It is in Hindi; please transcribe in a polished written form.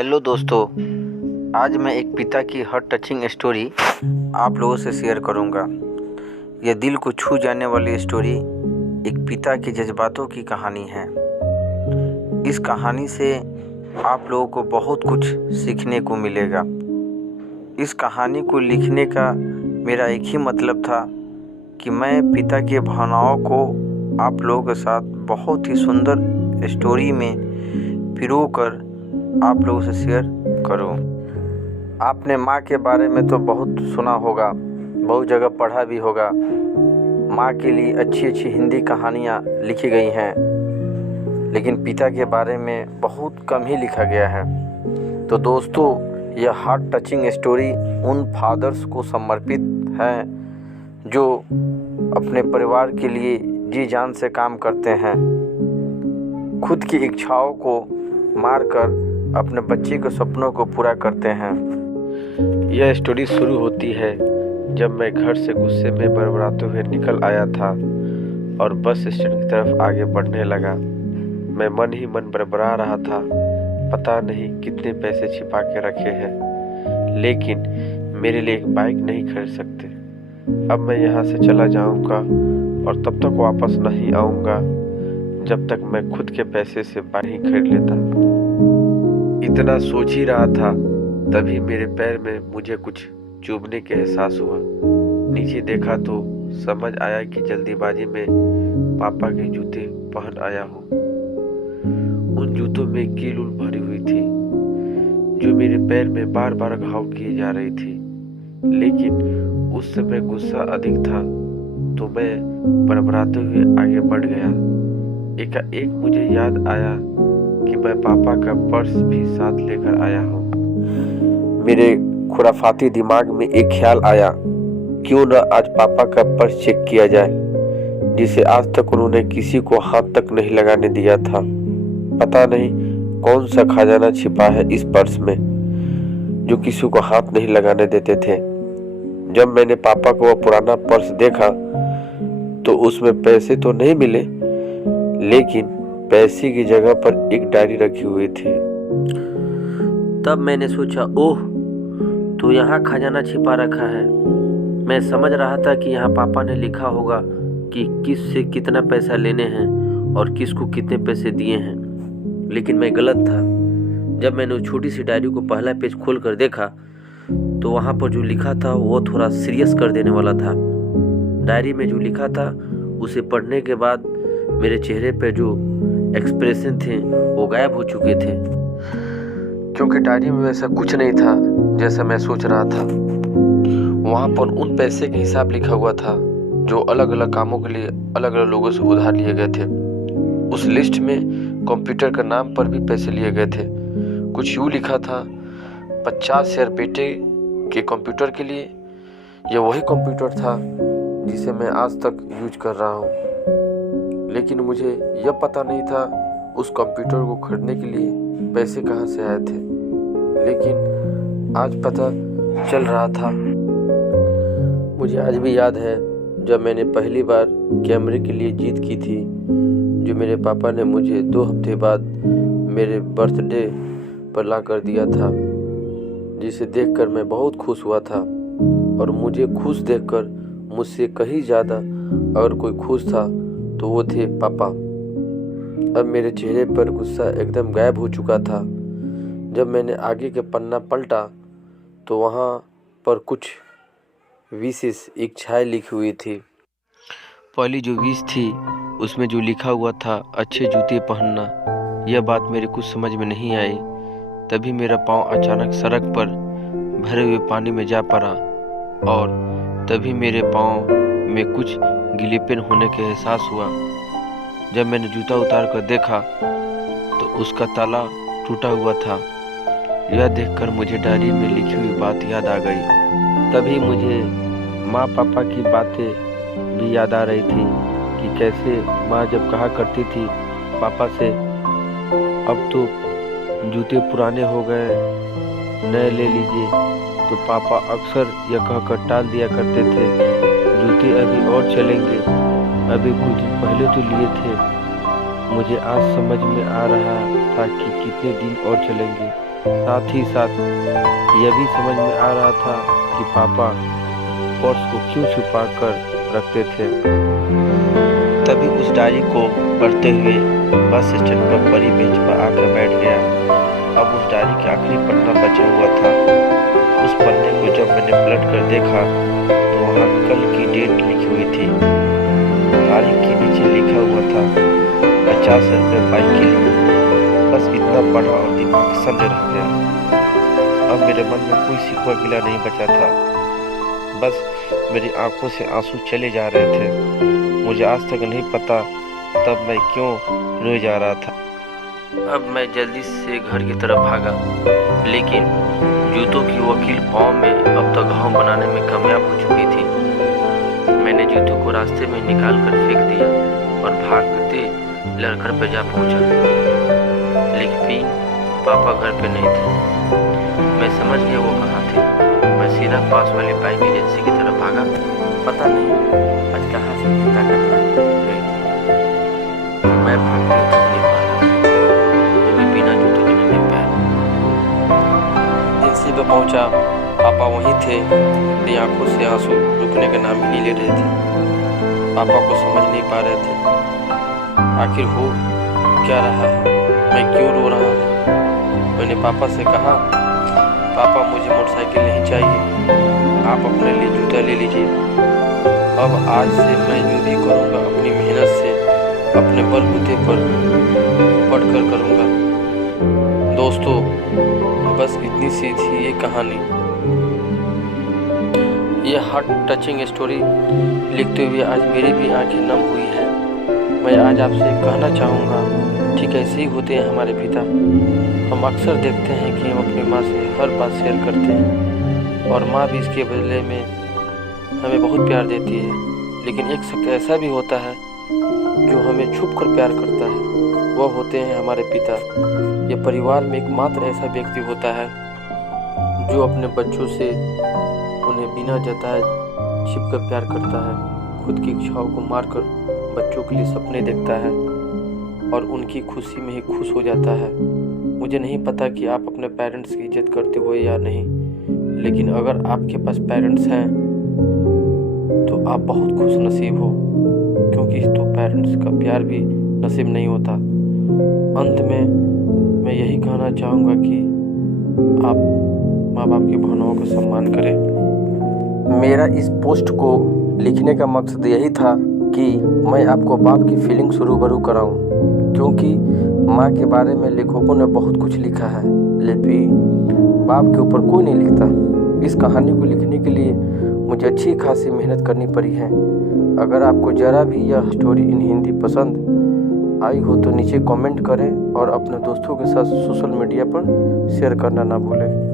हेलो दोस्तों, आज मैं एक पिता की हार्ट टचिंग स्टोरी आप लोगों से शेयर करूंगा। यह दिल को छू जाने वाली स्टोरी एक पिता के जज्बातों की कहानी है। इस कहानी से आप लोगों को बहुत कुछ सीखने को मिलेगा। इस कहानी को लिखने का मेरा एक ही मतलब था कि मैं पिता की भावनाओं को आप लोगों के साथ बहुत ही सुंदर स्टोरी में पिरोकर आप लोगों से शेयर करूं। आपने माँ के बारे में तो बहुत सुना होगा, बहुत जगह पढ़ा भी होगा। माँ के लिए अच्छी अच्छी हिंदी कहानियाँ लिखी गई हैं, लेकिन पिता के बारे में बहुत कम ही लिखा गया है। तो दोस्तों, यह हार्ट टचिंग स्टोरी उन फादर्स को समर्पित है जो अपने परिवार के लिए जी जान से काम करते हैं, खुद की इच्छाओं को मारकर अपने बच्चे के सपनों को पूरा करते हैं। यह स्टोरी शुरू होती है जब मैं घर से गुस्से में बड़बड़ाते हुए निकल आया था और बस स्टैंड की तरफ आगे बढ़ने लगा। मैं मन ही मन बड़बड़ा रहा था, पता नहीं कितने पैसे छिपा के रखे हैं, लेकिन मेरे लिए एक बाइक नहीं खरीद सकते। अब मैं यहाँ से चला जाऊँगा और तब तक वापस नहीं आऊँगा जब तक मैं खुद के पैसे से बाइक ही खरीद लेता। इतना सोच ही रहा था, तभी मेरे पैर में मुझे कुछ चुभने के एहसास हुआ। नीचे देखा तो समझ आया कि जल्दीबाजी में पापा के जूते पहन आया हूँ। उन जूतों में कील उल भरी हुई थी जो मेरे पैर में बार बार घाव किए जा रही थी, लेकिन उस समय गुस्सा अधिक था तो मैं बड़बड़ाते हुए आगे बढ़ गया। एकाएक मुझे याद आया कि मैं पापा का पर्स भी साथ लेकर आया हूँ। मेरे खुराफाती दिमाग में एक ख्याल आया, क्यों न आज पापा का पर्स चेक किया जाए, जिसे आज तक उन्होंने किसी को हाथ तक नहीं लगाने दिया था। पता नहीं कौन सा खजाना छिपा है इस पर्स में जो किसी को हाथ नहीं लगाने देते थे। जब मैंने पापा को वह पुराना पर्स देखा तो उसमें पैसे तो नहीं मिले, लेकिन पैसे की जगह पर एक डायरी रखी हुई थी। तब मैंने सोचा, ओह, तो यहाँ खजाना छिपा रखा है। मैं समझ रहा था कि यहाँ पापा ने लिखा होगा कि किस से कितना पैसा लेने हैं और किसको कितने पैसे दिए हैं, लेकिन मैं गलत था। जब मैंने उस छोटी सी डायरी को पहला पेज खोल कर देखा तो वहाँ पर जो लिखा था वो थोड़ा सीरियस कर देने वाला था। डायरी में जो लिखा था उसे पढ़ने के बाद मेरे चेहरे पे जो एक्सप्रेशन थे वो गायब हो चुके थे, क्योंकि डायरी में वैसा कुछ नहीं था जैसा मैं सोच रहा था। वहाँ पर उन पैसे के हिसाब लिखा हुआ था जो अलग अलग कामों के लिए अलग अलग लोगों से उधार लिए गए थे। उस लिस्ट में कंप्यूटर के नाम पर भी पैसे लिए गए थे। कुछ यूँ लिखा था, 50,000 बेटे के कंप्यूटर के लिए। यह वही कंप्यूटर था जिसे मैं आज तक यूज कर रहा हूँ, लेकिन मुझे यह पता नहीं था उस कंप्यूटर को खरीदने के लिए पैसे कहाँ से आए थे। लेकिन आज पता चल रहा था। मुझे आज भी याद है जब मैंने पहली बार कैमरे के लिए जीत की थी, जो मेरे पापा ने मुझे 2 हफ्ते बाद मेरे बर्थडे पर ला कर दिया था, जिसे देखकर मैं बहुत खुश हुआ था। और मुझे खुश देखकर मुझसे कहीं ज़्यादा अगर कोई खुश था तो वो थे पापा। अब मेरे चेहरे पर गुस्सा एकदम गायब हो चुका था। जब मैंने आगे के पन्ना पलटा तो वहाँ पर कुछ विशेष इच्छाएं लिखी हुई थी। पहली जो विश थी उसमें जो लिखा हुआ था, अच्छे जूते पहनना। यह बात मेरे कुछ समझ में नहीं आई। तभी मेरा पाँव अचानक सड़क पर भरे हुए पानी में जा पड़ा और तभी मेरे पाँव में कुछ गीलेपन होने का एहसास हुआ। जब मैंने जूता उतार कर देखा तो उसका ताला टूटा हुआ था। यह देखकर मुझे डायरी में लिखी हुई बात याद आ गई। तभी मुझे माँ पापा की बातें भी याद आ रही थी कि कैसे माँ जब कहा करती थी पापा से, अब तो जूते पुराने हो गए, नए ले लीजिए, तो पापा अक्सर यह कहकर टाल दिया करते थे, जूते अभी और चलेंगे, अभी कुछ दिन पहले तो लिए थे। मुझे आज समझ में आ रहा था कि कितने दिन और चलेंगे। साथ ही साथ यह भी समझ में आ रहा था कि पापा पर्स को क्यों छुपा कर रखते थे। तभी उस डायरी को पढ़ते हुए बस स्टैंड पर बड़ी बेंच पर आकर बैठ गया। अब उस डायरी का आखिरी पन्ना बचा हुआ था। उस पन्ने को जब मैंने पलट कर देखा तो वहाँ कल की डेट लिखी हुई थी। तारीख के नीचे लिखा हुआ था 50 रुपये बाइक के लिए। बस इतना पढ़ा और दिमाग सन्न रह गया। अब मेरे मन में कोई सिकवा गिला नहीं बचा था। बस मेरी आंखों से आंसू चले जा रहे थे। मुझे आज तक नहीं पता तब मैं क्यों रोए जा रहा था। अब मैं जल्दी से घर की तरफ भागा, लेकिन जूतों की वकील पाँव में अब तक घाव बनाने में कामयाब हो चुकी थी। मैंने जूतों को रास्ते में निकाल कर फेंक दिया और भागते लड़कर पे जा पहुंचा। लेकिन पापा घर पे नहीं थे। मैं समझ गया वो कहाँ थे। मैं सीधा पास वाली बाइक एजेंसी की तरफ भागा। पता नहीं आज कहाँ से ताकत गई थी। मैं भागते थक नहीं पा रहा, वो भी बिना जूतों के नंगे पैर। एजेंसी पे पहुंचा, पापा वहीं थे। मेरी आंखों से आंसू रुकने का नाम ही नहीं ले रहे थे। पापा को समझ नहीं पा रहे थे आखिर हो क्या रहा है, मैं क्यों रो रहा हूँ। मैंने पापा से कहा, पापा मुझे मोटरसाइकिल नहीं चाहिए, आप अपने लिए जूता ले लीजिए। अब आज से मैं जो भी करूँगा अपनी मेहनत से अपने बलबूते पर पढ़कर करूँगा। दोस्तों, बस इतनी सी थी ये कहानी। ये हार्ट टचिंग स्टोरी लिखते हुए आज मेरी भी आंखें नम हुई है। मैं आज आपसे कहना चाहूँगा, ठीक ऐसे ही होते हैं हमारे पिता। हम अक्सर देखते हैं कि हम अपनी माँ से हर बात शेयर करते हैं और माँ भी इसके बदले में हमें बहुत प्यार देती है। लेकिन एक शख्स ऐसा भी होता है जो हमें छुप कर प्यार करता है, वह होते हैं हमारे पिता। यह परिवार में एकमात्र ऐसा व्यक्ति होता है जो अपने बच्चों से उन्हें बिना जताए छिपकर प्यार करता है, खुद की इच्छाओं को मारकर बच्चों के लिए सपने देखता है और उनकी खुशी में ही खुश हो जाता है। मुझे नहीं पता कि आप अपने पेरेंट्स की इज्जत करते हो या नहीं, लेकिन अगर आपके पास पेरेंट्स हैं तो आप बहुत खुश नसीब हो, क्योंकि तो पेरेंट्स का प्यार भी नसीब नहीं होता। अंत में मैं यही कहना चाहूँगा कि आप माँ बाप की भावनाओं का सम्मान करें। मेरा इस पोस्ट को लिखने का मकसद यही था कि मैं आपको बाप की फीलिंग रूबरू कराऊं, क्योंकि माँ के बारे में लेखकों ने बहुत कुछ लिखा है, लेकिन बाप के ऊपर कोई नहीं लिखता। इस कहानी को लिखने के लिए मुझे अच्छी खासी मेहनत करनी पड़ी है। अगर आपको ज़रा भी यह स्टोरी इन हिंदी पसंद आई हो तो नीचे कमेंट करें और अपने दोस्तों के साथ सोशल मीडिया पर शेयर करना ना भूलें।